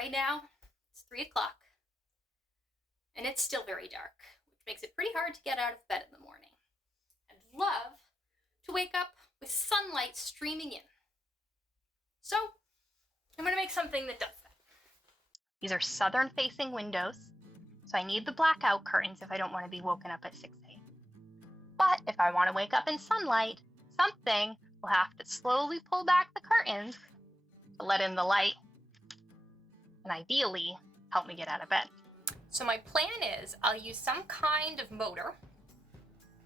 Right now, it's 3 o'clock, and it's still very dark, which makes it pretty hard to get out of bed in the morning. I'd love to wake up with sunlight streaming in. So, I'm going to make something that does that. These are southern-facing windows, so I need the blackout curtains if I don't want to be woken up at 6 a.m. But if I want to wake up in sunlight, something will have to slowly pull back the curtains to let in the light and ideally help me get out of bed. So my plan is I'll use some kind of motor,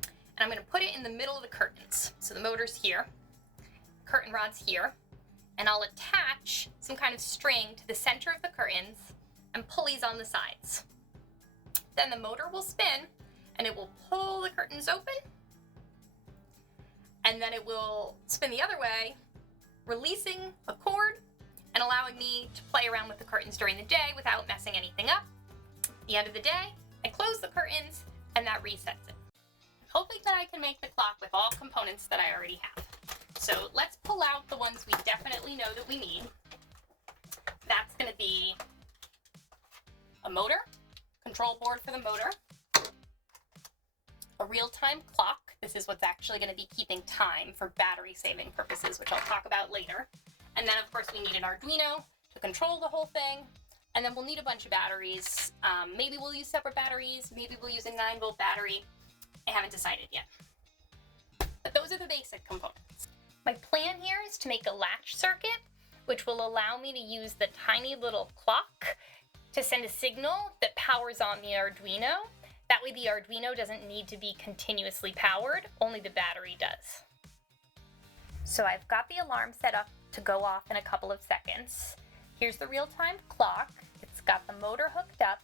and I'm going to put it in the middle of the curtains. So the motor's here, curtain rod's here, and I'll attach some kind of string to the center of the curtains and pulleys on the sides. Then the motor will spin and it will pull the curtains open, and then it will spin the other way, releasing a cord and allowing me to play around with the curtains during the day without messing anything up. At the end of the day, I close the curtains and that resets it. I'm hoping that I can make the clock with all components that I already have. So let's pull out the ones we definitely know that we need. That's going to be a motor, control board for the motor, a real-time clock. This is what's actually going to be keeping time for battery saving purposes, which I'll talk about later. And then, of course, we need an Arduino to control the whole thing. And then we'll need a bunch of batteries. Maybe we'll use separate batteries. Maybe we'll use a 9-volt battery. I haven't decided yet. But those are the basic components. My plan here is to make a latch circuit, which will allow me to use the tiny little clock to send a signal that powers on the Arduino. That way the Arduino doesn't need to be continuously powered, only the battery does. So I've got the alarm set up to go off in a couple of seconds. Here's the real-time clock. It's got the motor hooked up.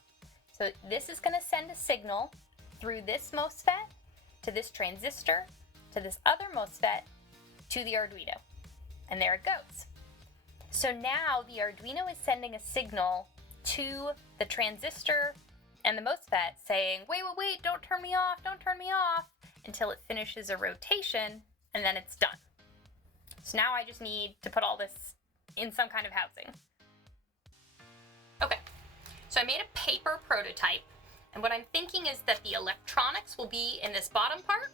So this is going to send a signal through this MOSFET to this transistor to this other MOSFET to the Arduino. And there it goes. So now the Arduino is sending a signal to the transistor and the MOSFET saying, wait, don't turn me off, until it finishes a rotation, and then it's done. So now I just need to put all this in some kind of housing. Okay, so I made a paper prototype, and what I'm thinking is that the electronics will be in this bottom part,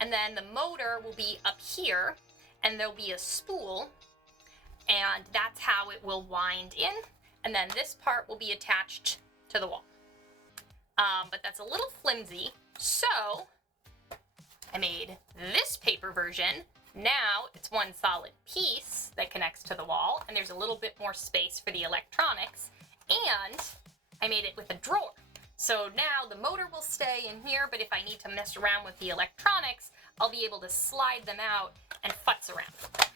and then the motor will be up here, and there'll be a spool, and that's how it will wind in, and then this part will be attached to the wall. But that's a little flimsy, so I made this paper version. Now it's one solid piece that connects to the wall, and there's a little bit more space for the electronics, and I made it with a drawer. So now the motor will stay in here, but if I need to mess around with the electronics, I'll be able to slide them out and futz around.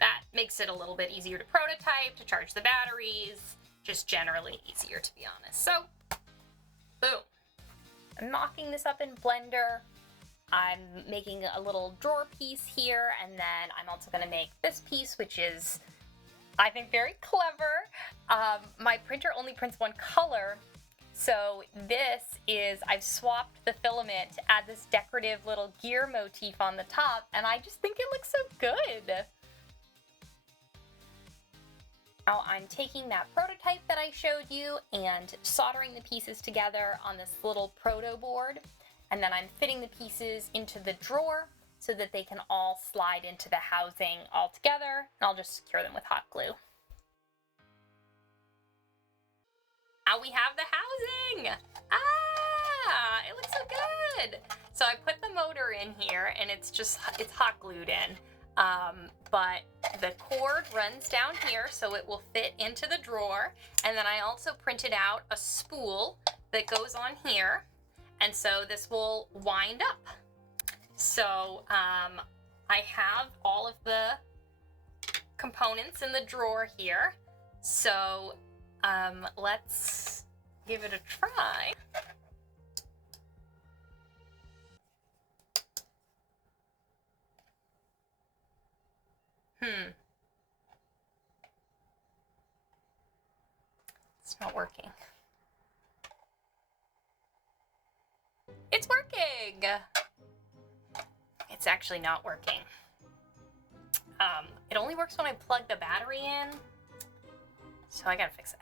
That makes it a little bit easier to prototype, to charge the batteries, just generally easier, to be honest. So, boom. I'm mocking this up in Blender. I'm making a little drawer piece here, and then I'm also going to make this piece, which is, I think, very clever. My printer only prints one color, so this is, I've swapped the filament to add this decorative little gear motif on the top, and I just think it looks so good. Now I'm taking that prototype that I showed you and soldering the pieces together on this little proto board. And then I'm fitting the pieces into the drawer so that they can all slide into the housing all together. And I'll just secure them with hot glue. Now we have the housing! Ah, it looks so good! So I put the motor in here, and it's hot glued in. But the cord runs down here, so it will fit into the drawer. And then I also printed out a spool that goes on here. And so this will wind up. So I have all of the components in the drawer here. So let's give it a try. It's not working. It's working! It's actually not working. It only works when I plug the battery in, so I gotta fix that.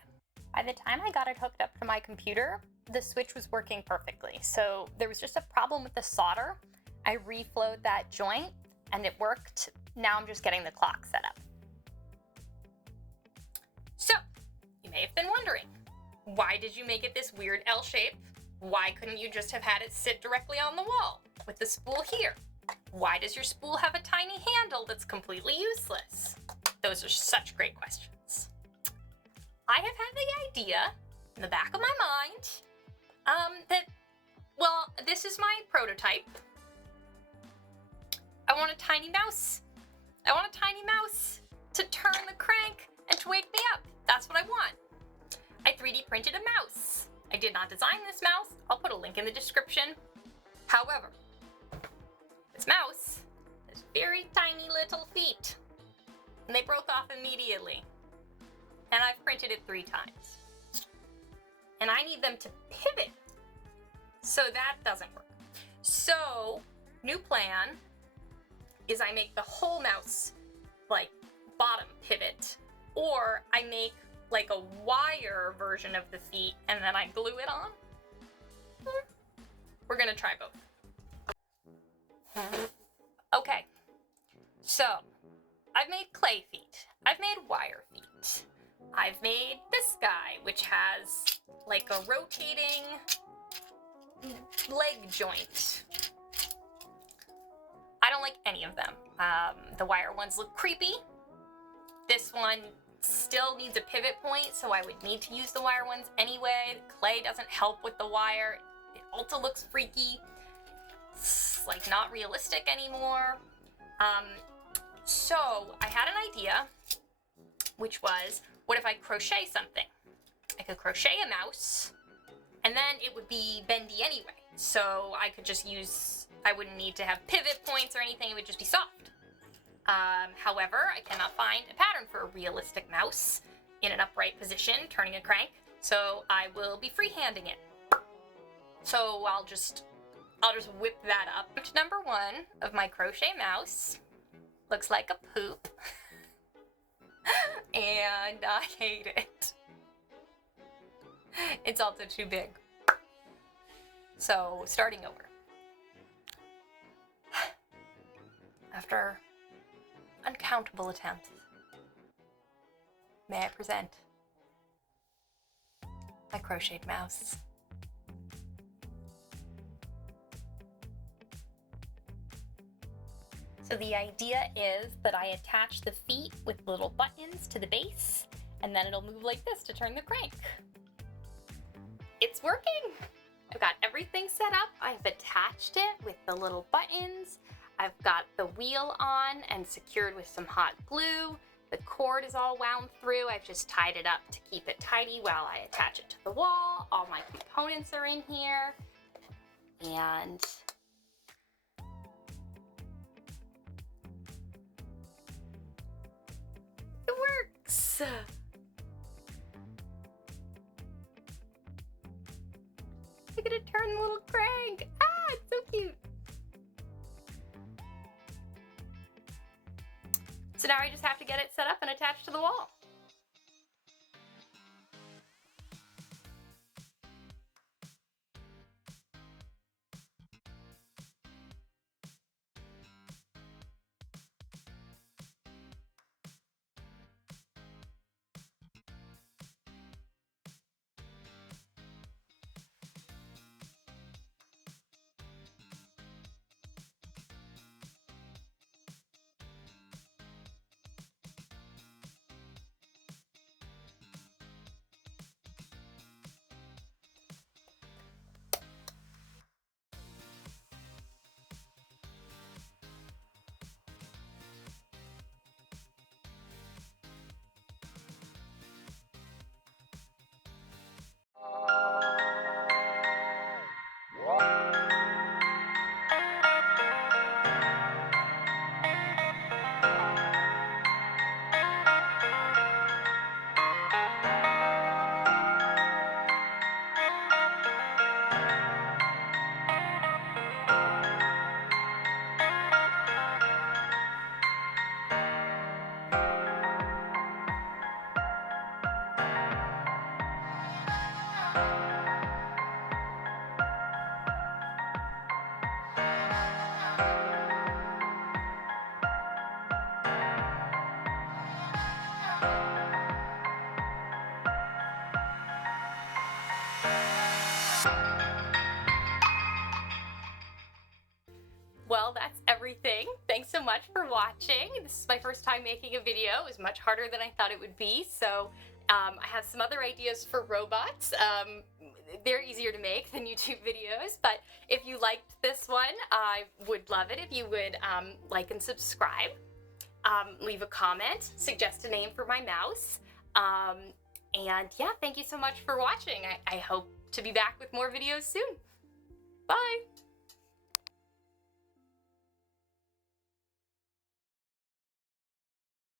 By the time I got it hooked up to my computer, the switch was working perfectly. So there was just a problem with the solder. I reflowed that joint and it worked. Now I'm just getting the clock set up. So you may have been wondering, why did you make it this weird L shape? Why couldn't you just have had it sit directly on the wall with the spool here? Why does your spool have a tiny handle that's completely useless? Those are such great questions. I have had the idea in the back of my mind this is my prototype. I want a tiny mouse. I want a tiny mouse to turn the crank and to wake me up. That's what I want. I 3D printed a mouse. I did not design this mouse. I'll put a link in the description. However, this mouse has very tiny little feet, and they broke off immediately. And I've printed it 3 times. And I need them to pivot. So that doesn't work. So, new plan is I make the whole mouse like bottom pivot, or I make like a wire version of the feet and then I glue it on. We're gonna try both. Okay, so I've made clay feet. I've made wire feet. I've made this guy, which has like a rotating leg joint. I don't like any of them. The wire ones look creepy. This one still needs a pivot point, so I would need to use the wire ones anyway. The clay doesn't help with the wire. It also looks freaky. It's like not realistic anymore. So I had an idea, which was, what if I crochet something? I could crochet a mouse, and then it would be bendy anyway. So I could just use, I wouldn't need to have pivot points or anything, it would just be soft. However, I cannot find a pattern for a realistic mouse in an upright position, turning a crank, so I will be freehanding it. So I'll just whip that up. Number 1 of my crochet mouse looks like a poop, and I hate it. It's also too big. So, starting over. After uncountable attempts, may I present my crocheted mouse. So the idea is that I attach the feet with little buttons to the base, and then it'll move like this to turn the crank. It's working! I've got everything set up. I've attached it with the little buttons. I've got the wheel on and secured with some hot glue. The cord is all wound through. I've just tied it up to keep it tidy while I attach it to the wall. All my components are in here. And it works! Look at it turn the little crank! Ah, it's so cute! So now I just have to get it set up and attached to the wall. much for watching. This is my first time making a video. It was much harder than I thought it would be, so I have some other ideas for robots. They're easier to make than YouTube videos, but if you liked this one, I would love it if you would like and subscribe, leave a comment, suggest a name for my mouse, and yeah, thank you so much for watching. I hope to be back with more videos soon. Bye!